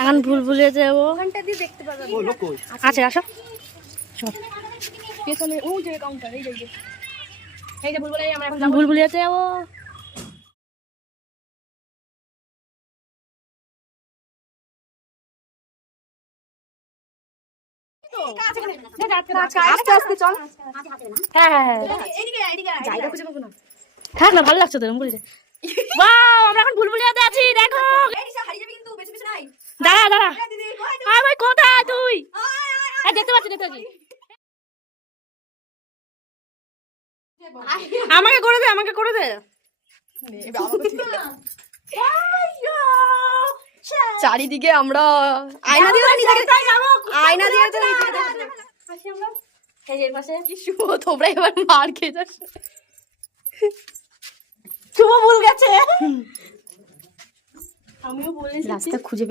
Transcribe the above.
এখন ভুলভুলিয়া যাবো। ওখানটা দিয়ে দেখতে পাবে। আচ্ছা আসো। পেছনে ও যে কাউন্টার এই যে ভুলভুলিয়া আমরা এখন ভুলভুলিয়াতে যাবো। আস্তে আস্তে চল। হ্যাঁ হ্যাঁ হ্যাঁ জায়গা খুঁজে পাবো না। থাক না, ভালো লাগছে তো এরকম বলছে। ওয়াও, আমরা এখন ভুলভুলিয়াতে আছি, দেখো। দাঁড়া দাঁড়া, আয় ভাই কোথায় তুই? এই দেখতে পাচ্ছি দেখতে পাচ্ছি। আমাকে করে দে, আমাকে করে দে। চারিদিকে আমরা আয়না দিয়ে আয়না দিয়ে তোমরা এবার মার খেয়ে যাস। শুভ ভুল গেছে। রাস্তা খুঁজে